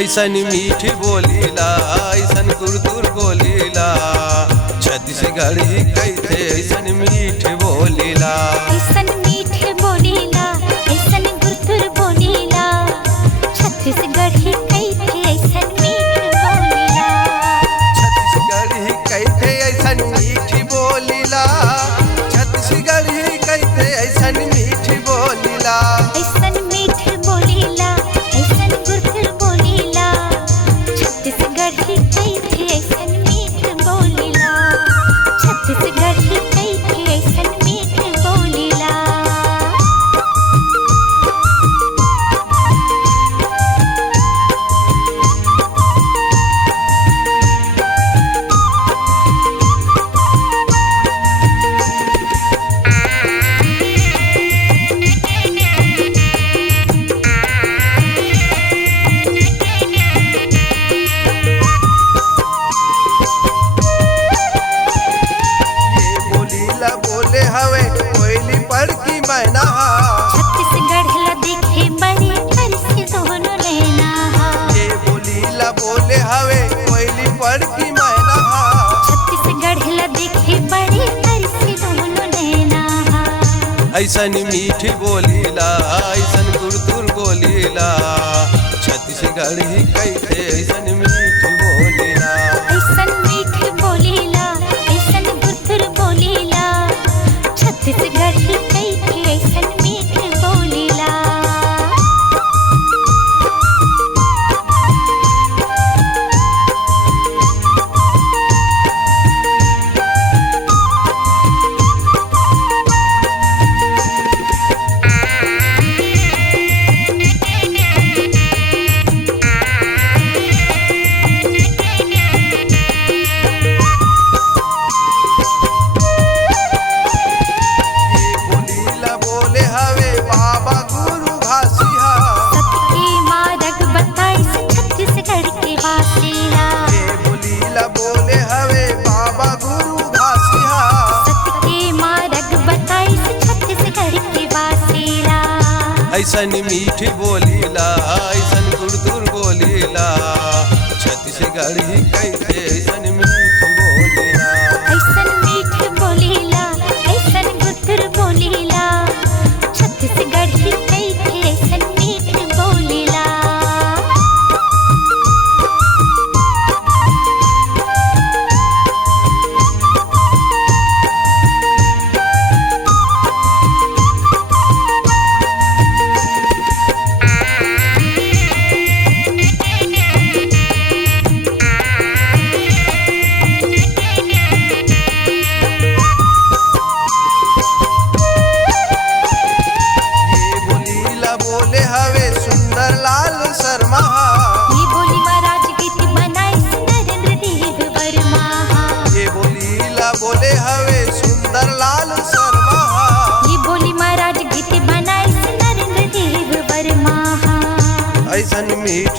ऐसन मीठी बोलीला ऐसन कुरतुर बोलीला छत्तीसगढ़ी कहते ऐसन मीठ बोलीला ऐसन मीठ बोलीला ऐसन कुरतुर बोलीला छत्तीसगढ़ी कहते ऐसन मीठ बोलीला छत्तीसगढ़ी कहते ऐसन मीठी बोलीला छत्तीसगढ़ी कहते ऐसन मीठ बोलीला ऐसन मीठ बोलीला ऐसन कुरतुर बोलीला छत्तीसगढ़ी कहते ऐसन मीठ बोलीला छत्तीसगढ़ी कहते ऐसन मीठ बोलीला। बोले हवे कोयली पर की मैना छत्तीसगढ़ ला देखे बड़े हर्ष दोनों लेना ये बोलीला बोले हवे कोयली पर की मैना छत्तीसगढ़ ला देखे बड़े हर्ष दोनों लेना ऐसन मीठी बोलीला ऐसन कुरतुर बोलीला छत्तीसगढ़ी कहते ऐसन मीठ बोलीला ऐसन मीठ बोलीला ऐसन कुरतुर बोलीला छत्तीसगढ़ी कहते ऐसन मीठ बोलीला। ऐसन मीठी बोलीला ऐसन कुरतुर बोलीला छत्तीसगढ़ी कहते ऐसन मीठ बोलीला ऐसन मीठ बोलीला ऐसन कुरतुर बोलीला छत्तीसगढ़ी कहते ऐसन मीठ बोलीला। बोले हवे सुंदर लाल शर्मा ये बोली महाराज गीत बनाई नरेंद्र देव वर्मा ये बोलीला बोले हवे सुंदर लाल शर्मा ये बोली महाराज गीत बनाई नरेंद्र देव वर्मा ऐसन मीठ